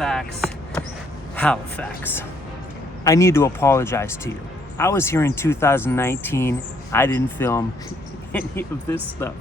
Halifax. Halifax. I need to apologize to you. I was here in 2019. I didn't film any of this stuff.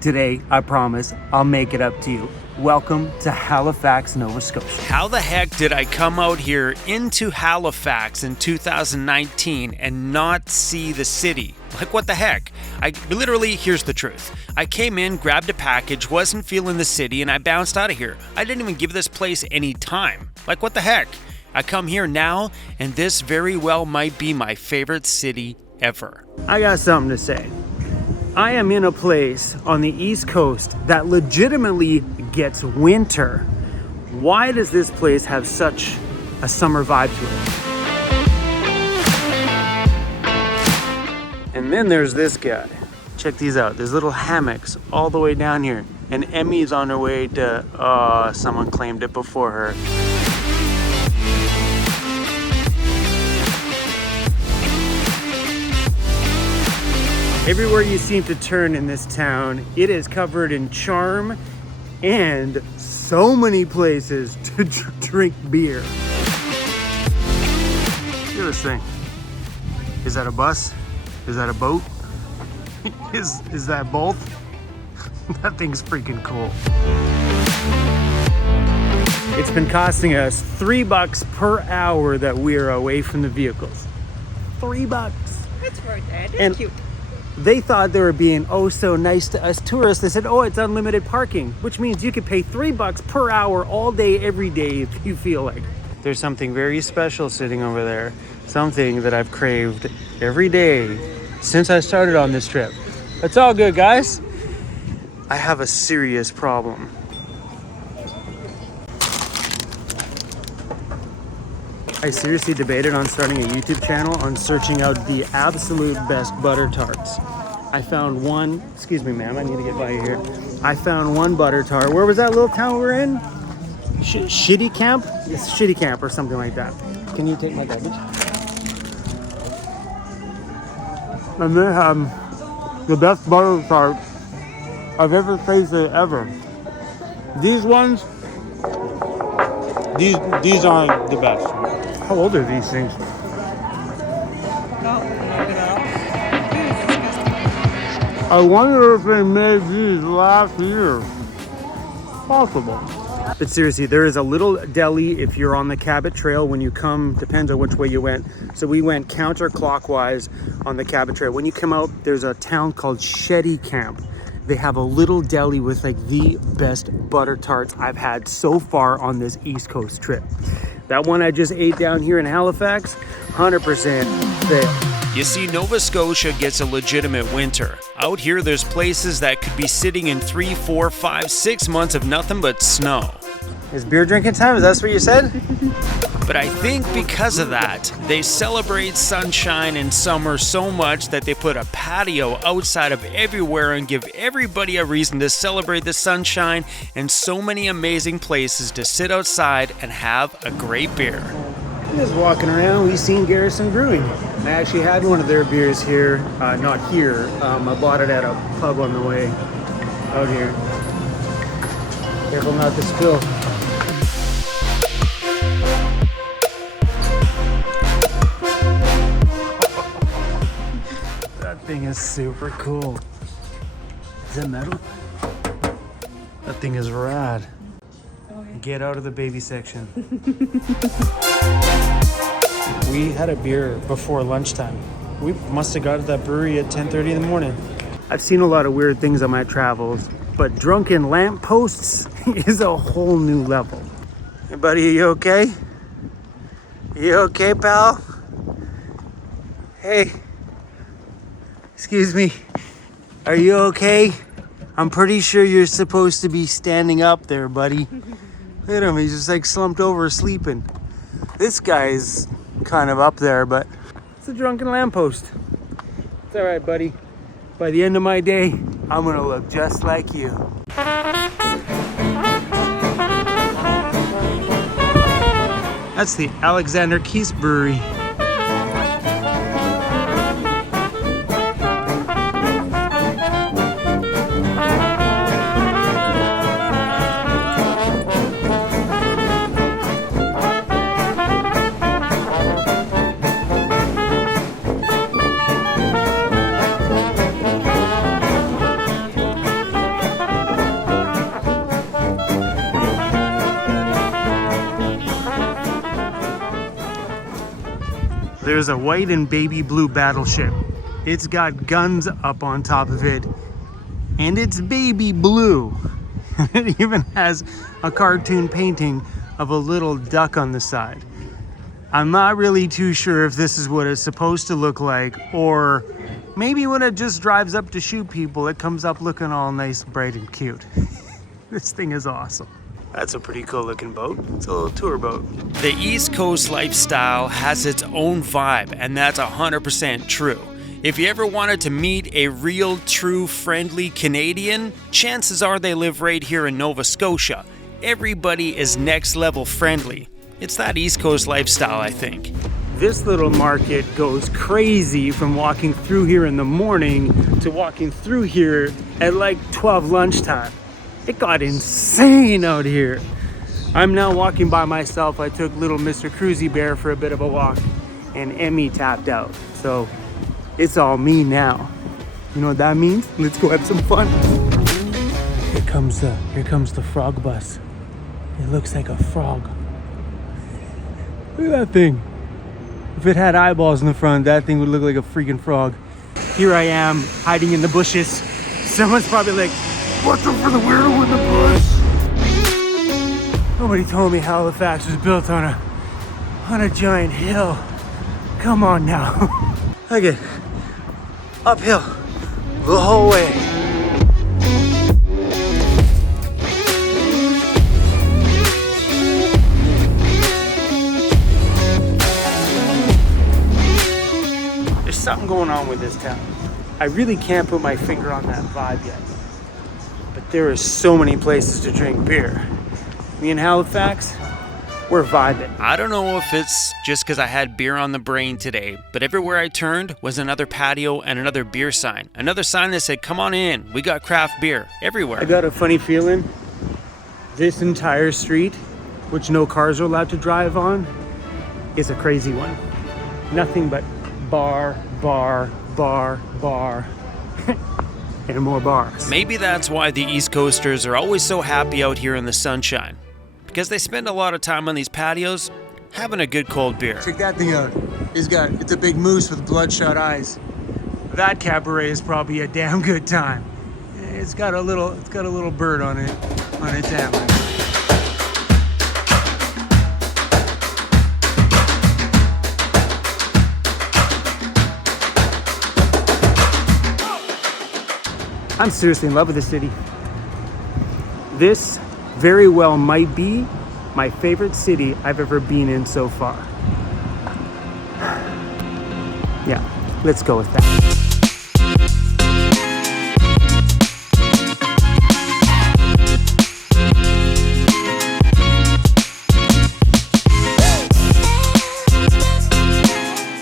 Today, I promise, I'll make it up to you. Welcome to Halifax, Nova Scotia. How the heck did I come out here into Halifax in 2019 and not see the city? Like, what the heck? Here's the truth. I came in, grabbed a package, wasn't feeling the city, and I bounced out of here. I didn't even give this place any time. Like, what the heck? I come here now, and this very well might be my favorite city ever. I got something to say. I am in a place on the East Coast that legitimately gets winter. Why does this place have such a summer vibe to it? And then there's this guy. Check these out. There's little hammocks all the way down here. And Emmy's on her way to, someone claimed it before her. Everywhere you seem to turn in this town, it is covered in charm and so many places to drink beer. Look at this thing. Is that a bus? Is that a boat? Is that both? That thing's freaking cool. It's been costing us $3 per hour that we are away from the vehicles. $3. That's worth it. It's And cute. they thought they were being oh so nice to us tourists. They said, oh, it's unlimited parking, which means you could pay $3 per hour all day, every day if you feel like. There's something very special sitting over there. Something that I've craved every day since I started on this trip. It's all good, guys. I have a serious problem. I seriously debated on starting a YouTube channel on searching out the absolute best butter tarts. I found one, excuse me ma'am, I need to get by here. I found one butter tart. Where was that little town we're in? Shitty Camp? It's Shitty Camp or something like that. Can you take my garbage? And they have the best butter tart I've ever tasted ever. These ones, these aren't the best. How old are these things? I wonder if they made these last year. Possible. But seriously, there is a little deli if you're on the Cabaret Trail when you come, depends on which way you went. So we went counterclockwise on the Cabaret Trail. When you come out, there's a town called Shitty Camp. They have a little deli with like the best butter tarts I've had so far on this East Coast trip. That one I just ate down here in Halifax, 100% there. You see, Nova Scotia gets a legitimate winter. Out here, there's places that could be sitting in 3, 4, 5, 6 months of nothing but snow. Is beer drinking time? Is that what you said? But I think because of that, they celebrate sunshine in summer so much that they put a patio outside of everywhere and give everybody a reason to celebrate the sunshine and so many amazing places to sit outside and have a great beer. Just walking around, we've seen Garrison Brewing. I actually had one of their beers here, not here. I bought it at a pub on the way out here. Careful not to spill. That thing is super cool. Is that metal? That thing is rad. Get out of the baby section. We had a beer before lunchtime. We must have got to that brewery at 10:30 in the morning. I've seen a lot of weird things on my travels, but Drunken Lampposts is a whole new level. Hey buddy, are you okay? You okay, pal? Hey, excuse me, are you okay? I'm pretty sure you're supposed to be standing up there, buddy. Look at him, he's just like slumped over sleeping. This guy's kind of up there, but it's a Drunken Lamppost. It's all right, buddy. By the end of my day, I'm gonna look just like you. That's the Alexander Keith Brewery. There's a white and baby blue Battleship. It's got guns up on top of it, and it's baby blue. It even has a cartoon painting of a little duck on the side. I'm not really too sure if this is what it's supposed to look like, or maybe when it just drives up to shoot people, it comes up looking all nice, bright, and cute. This thing is awesome. That's a pretty cool looking boat. It's a little tour boat. The East Coast lifestyle has its own vibe, and that's 100% true. If you ever wanted to meet a real, true, friendly Canadian, chances are they live right here in Nova Scotia. Everybody is next level friendly. It's that East Coast lifestyle, I think. This little market goes crazy from walking through here in the morning to walking through here at like 12 lunchtime. It got insane out here. I'm now walking by myself. I took little Mr. Cruzy Bear for a bit of a walk, and Emmy tapped out. So it's all me now. You know what that means? Let's go have some fun. Here comes the frog bus. It looks like a frog. Look at that thing. If it had eyeballs in the front, that thing would look like a freaking frog. Here I am, hiding in the bushes. Someone's probably like, "What's up for the weirdo in the bush?" Nobody told me Halifax was built on a giant hill. Come on now. Look at uphill the whole way. There's something going on with this town. I really can't put my finger on that vibe yet. But there are so many places to drink beer. Me in Halifax, we're vibing. I don't know if it's just because I had beer on the brain today, but everywhere I turned was another patio and another beer sign. Another sign that said, "Come on in, we got craft beer," everywhere. I got a funny feeling this entire street, which no cars are allowed to drive on, is a crazy one. Nothing but bar, bar, bar, bar, and more bars. Maybe that's why the East Coasters are always so happy out here in the sunshine, because they spend a lot of time on these patios having a good cold beer. Check that thing out. It's a big moose with bloodshot eyes. That cabaret is probably a damn good time. It's got a little bird on its antler. I'm seriously in love with the city. This very well might be my favorite city I've ever been in so far. Yeah, let's go with that.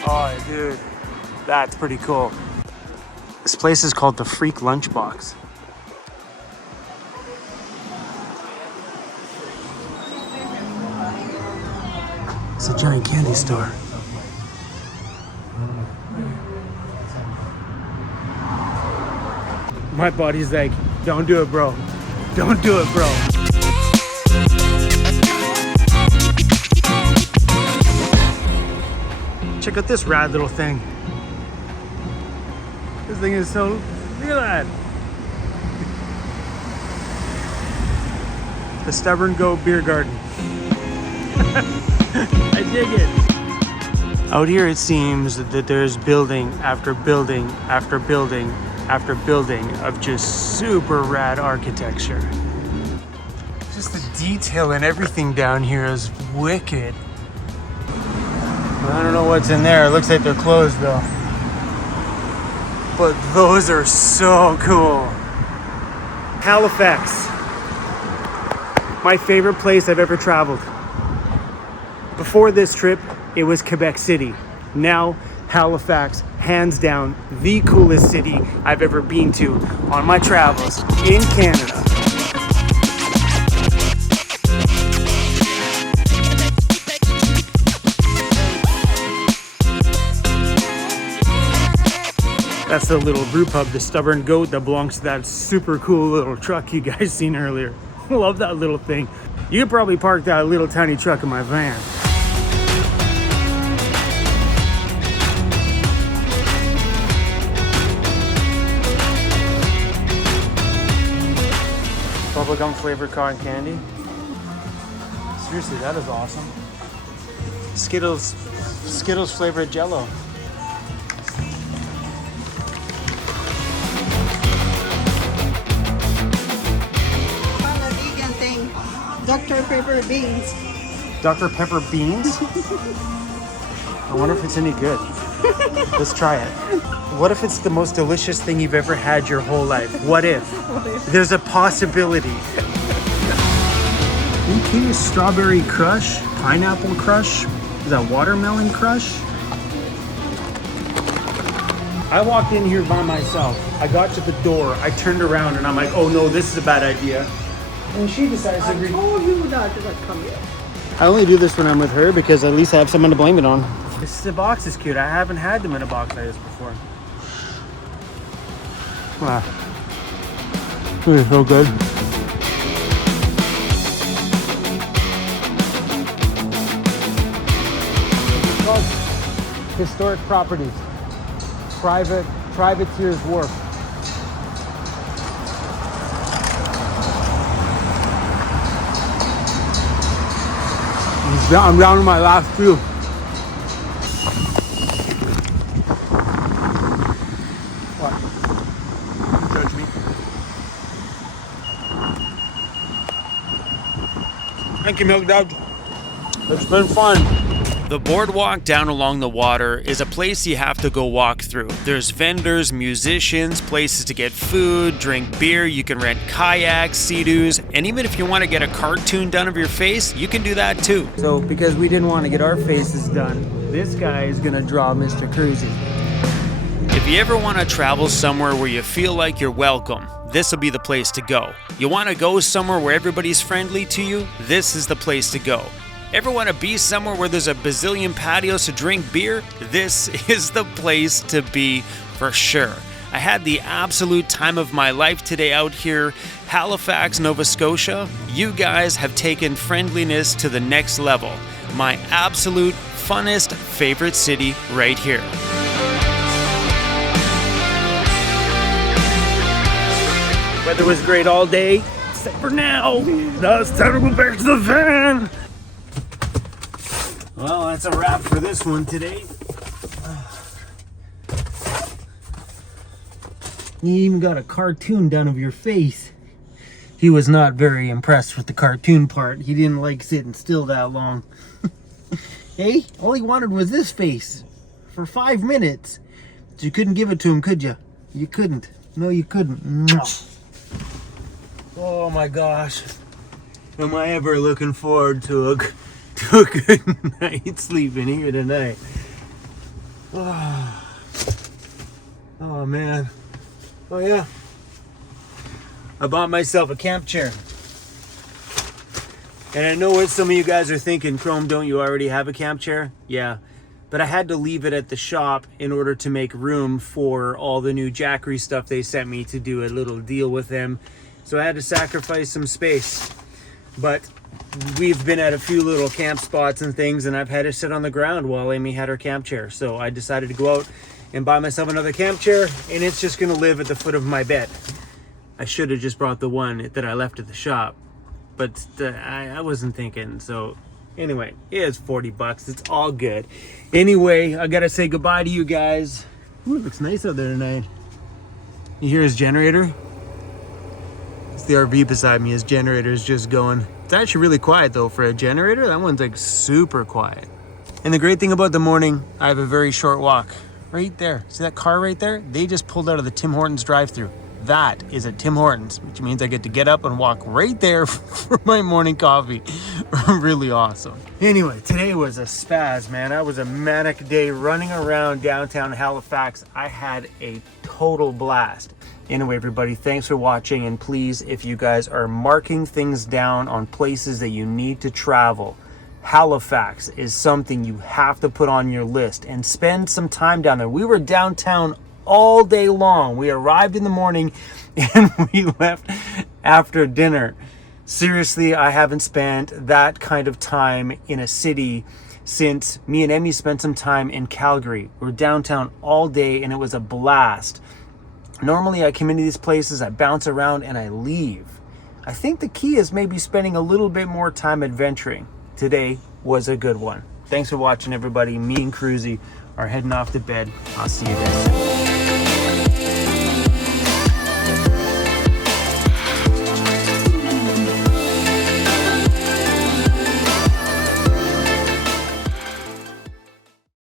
Oh, dude, that's pretty cool. This place is called the Freak Lunchbox. It's a giant candy store. My body's like, don't do it, bro. Don't do it, bro. Check out this rad little thing. This thing is so, look at that. The Stubborn Goat Beer Garden. I dig it. Out here it seems that there's building after building after building after building of just super rad architecture. Just the detail and everything down here is wicked. I don't know what's in there. It looks like they're closed though. But those are so cool. Halifax. My favorite place I've ever traveled. Before this trip, it was Quebec City. Now, Halifax, hands down, the coolest city I've ever been to on my travels in Canada. That's the little brew pub, the Stubborn Goat, that belongs to that super cool little truck you guys seen earlier. I love that little thing. You could probably park that little tiny truck in my van. Bubblegum flavored cotton candy. Seriously, that is awesome. Skittles flavored Jello. Found a vegan thing. Dr. Pepper beans. Dr. Pepper beans? I wonder if it's any good. Let's try it. What if it's the most delicious thing you've ever had your whole life? What if? There's a possibility. BK strawberry crush, pineapple crush, is that watermelon crush? I walked in here by myself. I got to the door, I turned around and I'm like, oh no, this is a bad idea. And she decides to I told you not to come here. I only do this when I'm with her because at least I have someone to blame it on. The box is cute. I haven't had them in a box like this before. Wow. It's so good. It's called Historic Properties. Privateer's Wharf. I'm down to my last few. What? Judge me. Thank you, Milk Dog. It's been fun. The boardwalk down along the water is a place you have to go walk through. There's vendors, musicians, places to get food, drink beer, you can rent kayaks, sea-doos, and even if you want to get a cartoon done of your face, you can do that too. So, because we didn't want to get our faces done, this guy is gonna draw Mr. Cruzy. If you ever want to travel somewhere where you feel like you're welcome, this will be the place to go. You want to go somewhere where everybody's friendly to you? This is the place to go. Ever want to be somewhere where there's a bazillion patios to drink beer? This is the place to be for sure. I had the absolute time of my life today out here, Halifax, Nova Scotia. You guys have taken friendliness to the next level. My absolute funnest favorite city right here. Weather was great all day, except for now. Now it's time to go back to the van. Well, that's a wrap for this one today. You even got a cartoon done of your face. He was not very impressed with the cartoon part. He didn't like sitting still that long. Hey, all he wanted was this face for 5 minutes. But you couldn't give it to him, could you? You couldn't. No, you couldn't. Oh my gosh. Am I ever looking forward to a good night's sleep in here tonight. Oh man. Oh yeah. I bought myself a camp chair. And I know what some of you guys are thinking, Chrome, don't you already have a camp chair? Yeah. But I had to leave it at the shop in order to make room for all the new Jackery stuff they sent me to do a little deal with them. So I had to sacrifice some space. But we've been at a few little camp spots and things, and I've had to sit on the ground while Amy had her camp chair. So I decided to go out and buy myself another camp chair, and it's just gonna live at the foot of my bed. I should have just brought the one that I left at the shop, but I wasn't thinking. So anyway, it's $40. It's all good. Anyway, I gotta say goodbye to you guys. Ooh, it looks nice out there tonight. You hear his generator? It's the RV beside me. His generator is just going. It's actually really quiet though for a generator. That one's like super quiet. And the great thing about the morning, I have a very short walk. Right there. See that car right there? They just pulled out of the Tim Hortons drive-thru. That is a Tim Hortons, which means I get to get up and walk right there for my morning coffee. Really awesome. Anyway, today was a spaz, man. That was a manic day running around downtown Halifax. I had a total blast. Anyway, everybody, thanks for watching. And please, if you guys are marking things down on places that you need to travel, Halifax is something you have to put on your list and spend some time down there. We were downtown all day long. We arrived in the morning and we left after dinner. Seriously, I haven't spent that kind of time in a city since me and Emmy spent some time in Calgary. We were downtown all day and it was a blast. Normally I come into these places, I bounce around and I leave. I think the key is maybe spending a little bit more time adventuring. Today was a good one. Thanks for watching, everybody. Me and Cruzy are heading off to bed. I'll see you guys soon.